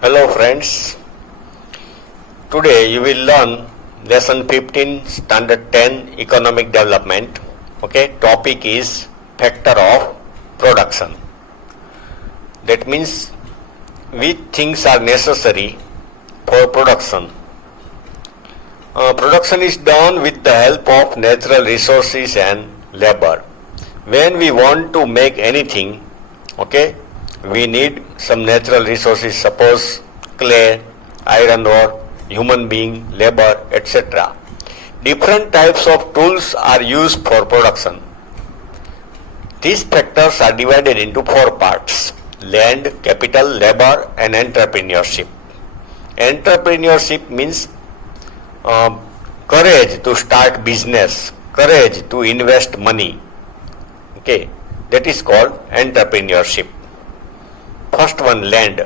Hello friends, today you will learn lesson 15 standard 10 economic development. Okay, topic is factor of production. That means which things are necessary for production. Production is done with the help of natural resources and labor. When we want to make anything, okay, we need some natural resources, suppose clay, iron ore, human being, labor, etc. Different types of tools are used for production. These factors are divided into four parts: land, capital, labor and entrepreneurship. Entrepreneurship means courage to start business, courage to invest money. Okay, that is called entrepreneurship. First one, land.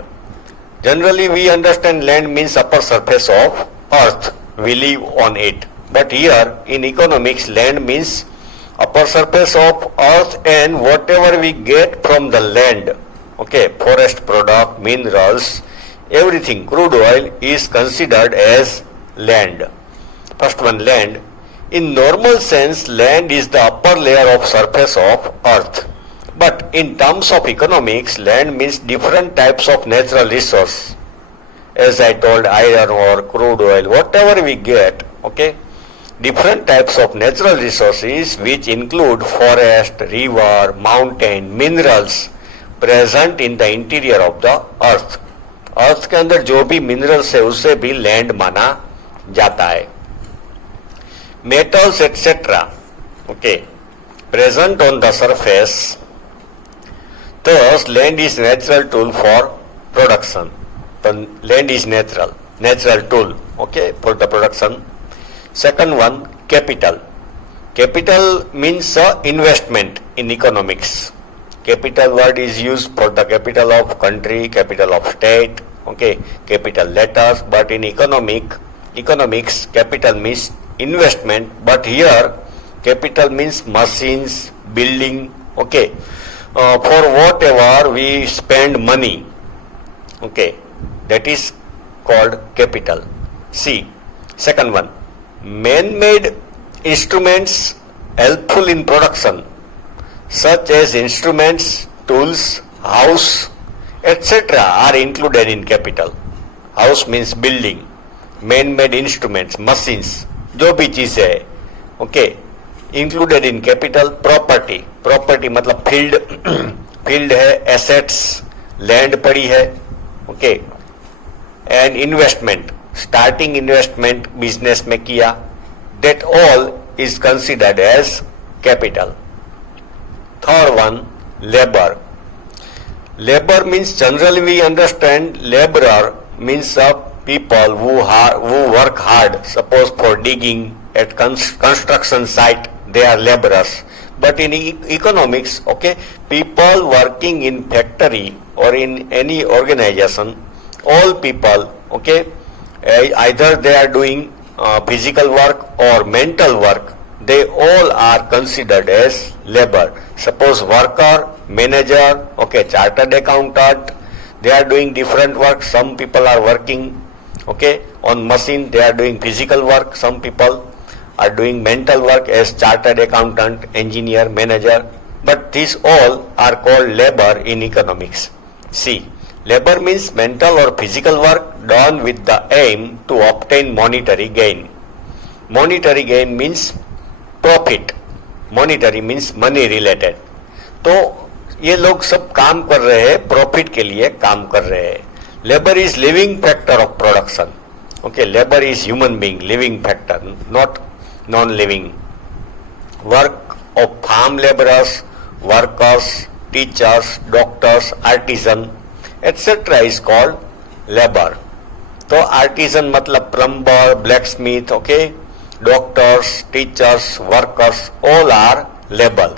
Generally we understand land means upper surface of earth, we live on it. But here in economics, land means upper surface of earth and whatever we get from the land. Okay, forest product, minerals, everything, crude oil is considered as land. First one, land. In normal sense, land is the upper layer of surface of earth. But in terms of economics, land means different types of natural resource. As I told, iron ore, crude oil, whatever we get, okay, different types of natural resources which include forest, river, mountain, minerals present in the interior of the earth. अर्थ के अंदर जो भी minerals है उसे भी land माना जाता है. Metals etc. Okay, present on the surface. Thus, land is natural tool for production. Land is natural tool. Okay, for the production. Second one, capital. Capital means investment in economics. Capital word is used for the capital of country, capital of state. Okay, capital letters. But in economics, capital means investment. But here, capital means machines, building. Okay. For whatever we spend money, okay, that is called capital. C. Second one, man-made instruments helpful in production, such as instruments, tools, house, etc. are included in capital. House means building, man-made instruments, machines, जो भी चीज है, okay, included in capital. Property मतलब field है, assets, land पड़ी है, okay, and investment, starting investment business में किया, that all is considered as capital. Third one, labour. Labour means generally we understand labourer means people who work hard. Suppose for digging at construction site, they are laborers. But in economics, okay, people working in factory or in any organization, all people, okay, either they are doing physical work or mental work, they all are considered as labor. Suppose worker, manager, okay, chartered accountant, they are doing different work. Some people are working, okay, on machine, they are doing physical work. Some people are doing mental work as chartered accountant, engineer, manager. But these all are called labor in economics. See, labor means mental or physical work done with the aim to obtain monetary gain. Monetary gain means profit. Monetary means money related. तो ये लोग सब काम कर रहे हैं, profit के लिए काम कर रहे हैं. Labor is living factor of production. Okay, labor is human being, living factor, not non-living. Work of farm laborers, workers, teachers, doctors, artisan, etc. is called labor. तो artisan मतलब plumber, blacksmith, okay, doctors, teachers, workers, all are labor.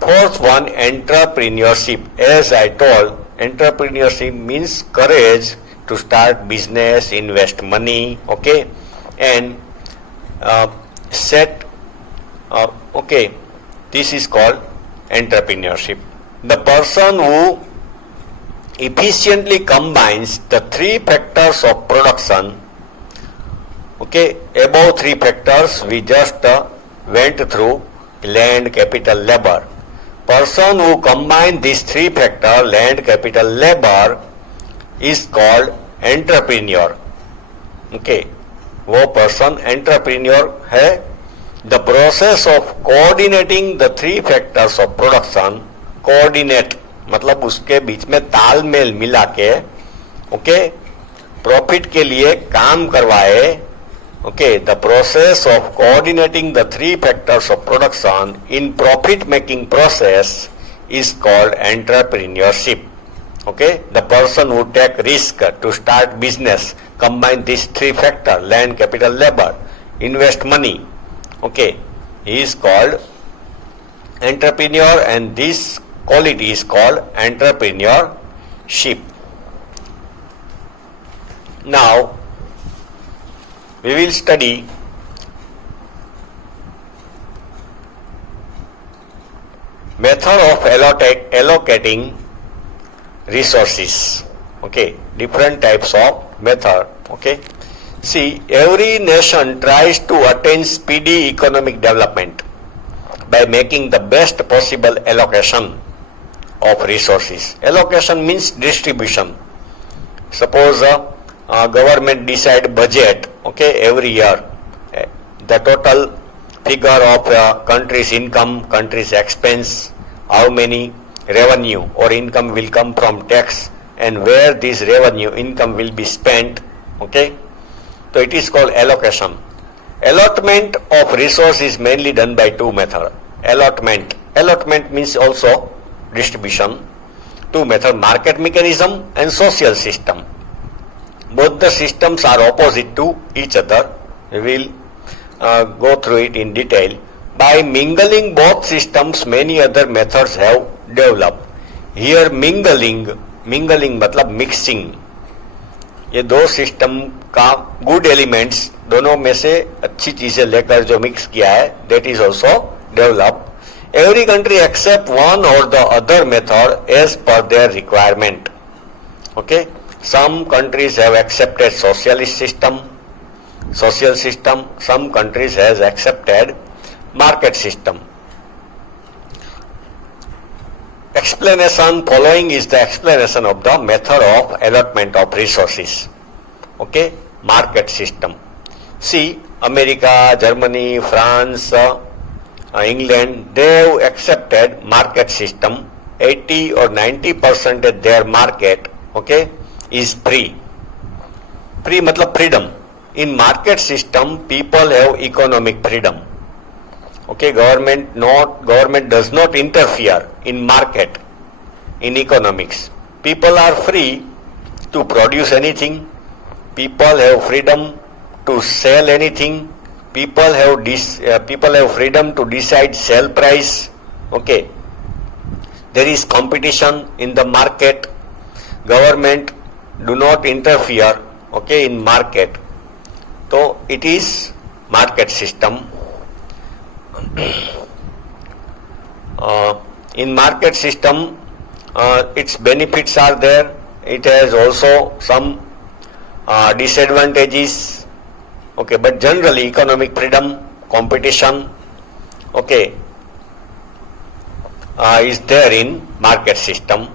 Fourth one, entrepreneurship. As I told, entrepreneurship means courage to start business, invest money, okay, and set, okay, this is called entrepreneurship. The person who efficiently combines the three factors of production. Okay, above three factors we just went through: land, capital, labor. Person who combine these three factors, land, capital, labor, is called entrepreneur. Okay, वो person entrepreneur है. The process of coordinating the three factors of production, coordinate मतलब उसके बीच में तालमेल मिला के, okay, profit के लिए काम करवाए. Okay, the process of coordinating the three factors of production in profit making process is called entrepreneurship. Okay, the person who take risk to start business, combine these three factors: land, capital, labor, invest money. Okay, he is called entrepreneur, and this quality is called entrepreneurship. Now we will study method of allocating resources. Okay, different types of method. Okay, see, every nation tries to attain speedy economic development by making the best possible allocation of resources. Allocation means distribution. Suppose government decide budget, okay, every year, the total figure of country's income, country's expense, how many revenue or income will come from tax, and where this revenue income will be spent. Okay, so it is called allocation. Allotment of resource is mainly done by two methods. Allotment means also distribution. Two methods: market mechanism and social system. Both the systems are opposite to each other. We will go through it in detail. By mingling both systems, many other methods have developed. Here mingling मतलब mixing. ये दो system का good elements, दोनों में से अच्छी चीजें लेकर जो मिक्स किया है, that is also developed. Every country accept one or the other method as per their requirement. Okay. Some countries have accepted social system. Some countries has accepted market system. Explanation following is the explanation of the method of allotment of resources. Okay, market system. See, America, Germany, France, England, they have accepted market system. 80 or 90% of their market, okay, is free. Free मतलब freedom. In market system, people have economic freedom. Okay, government does not interfere in market, in economics. People are free to produce anything. People have freedom to sell anything. People have freedom to decide sell price. Okay, there is competition in the market. Government do not interfere, okay, in market. So it is market system. In market system, its benefits are there. It has also some disadvantages. Okay, but generally economic freedom, competition, okay, is there in market system.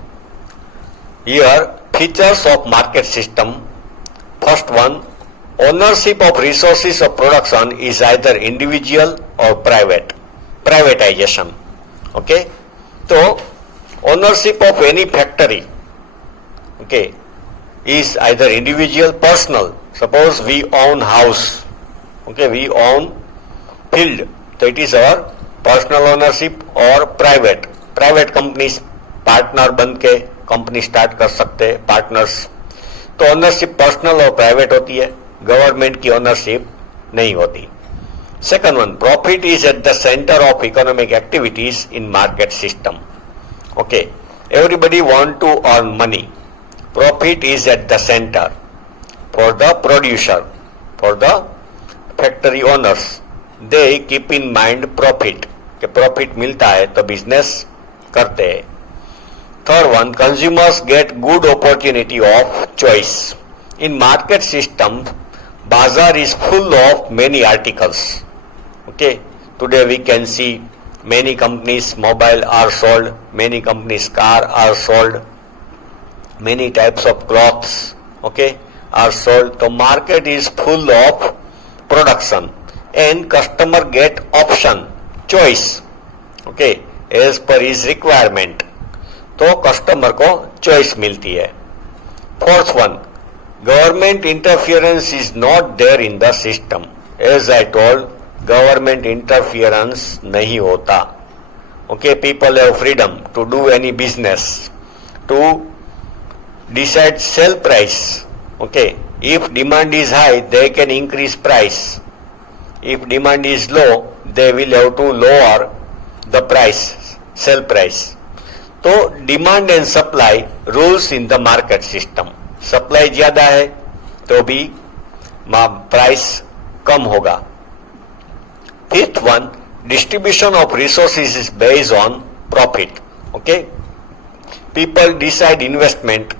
Here, features of market system. First one, ownership of resources of production is either individual or private. Privatization. Okay, so ownership of any factory, okay, is either individual, personal. Suppose we own house, okay, we own field, so it is our personal ownership, or private. Private companies partner बन के company start कर सकते हैं, partners. तो ownership personal और private होती है, government की ओनरशिप नहीं होती. Second one, profit is at the centre of economic activities in market system. Okay, everybody want to earn money. Profit is at the centre for the producer, for the factory owners. They keep in mind profit, कि profit मिलता है तो business करते हैं. Third one, consumers get good opportunity of choice. In market system, bazaar is full of many articles. Okay, today we can see many companies mobile are sold, many companies car are sold, many types of clothes, okay, are sold. The market is full of production and customer get option, choice, okay, as per his requirement. तो customer को choice मिलती है. Fourth one, government interference is not there in the system. As I told, government interference नहीं होता. Okay, people have freedom to do any business, to decide sell price. Okay, if demand is high they can increase price. If demand is low they will have to lower the price, sell price. तो demand and supply rules in the market system. Supply ज्यादा है तो भी price कम होगा. Fifth one, distribution of resources is based on profit. Okay, people decide investment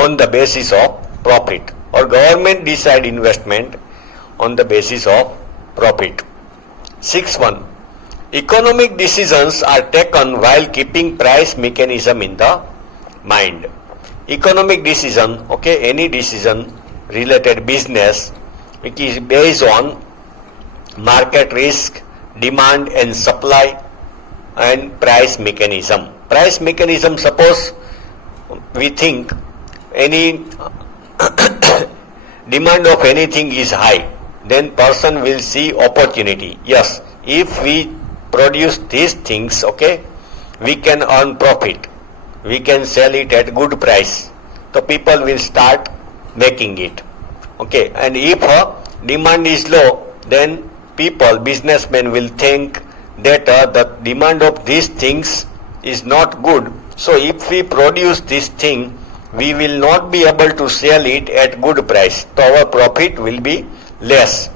on the basis of profit और government decide investment on the basis of profit. Six one, economic decisions are taken while keeping price mechanism in the mind. Economic decision, okay, any decision related business which is based on market risk, demand and supply and price mechanism. Price mechanism, suppose we think any demand of anything is high, then person will see opportunity. Yes, if we produce these things, okay, we can earn profit, we can sell it at good price, so people will start making it. Okay, and if demand is low, then people, businessmen will think that the demand of these things is not good, so if we produce this thing we will not be able to sell it at good price, so our profit will be less.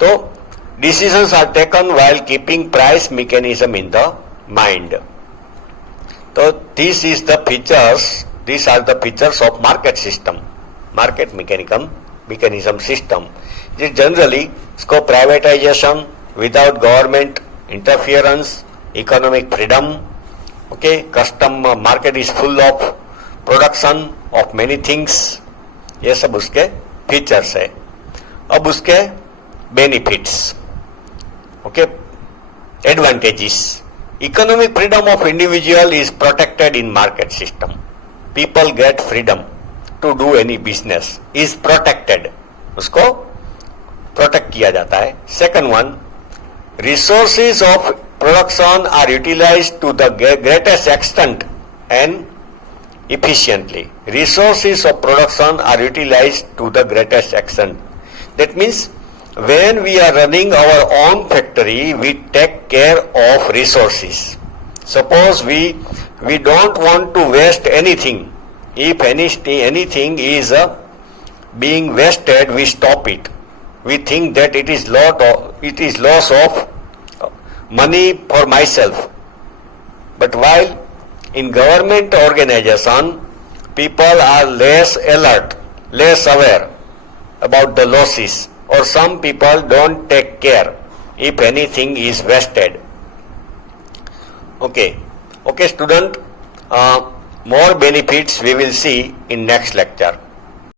So decisions are taken while keeping price mechanism in the mind. So these are the features of market system, market mechanism system. Generally, इसको privatization without government interference, economic freedom, okay, market is full of production of many things. ये सब उसके features है. अब उसके benefits. Okay, advantages. Economic freedom of individual is protected in market system. People get freedom to do any business, is protected. उसको protect किया जाता है. Second one, resources of production are utilized to the greatest extent and efficiently. Resources of production are utilized to the greatest extent. That means when we are running our own factory, we take care of resources. Suppose we don't want to waste anything. If anything is being wasted, we stop it. We think that it is loss of money for myself. But while in government organization, people are less alert, less aware about the losses. Or some people don't take care if anything is wasted. Okay, student, more benefits we will see in next lecture.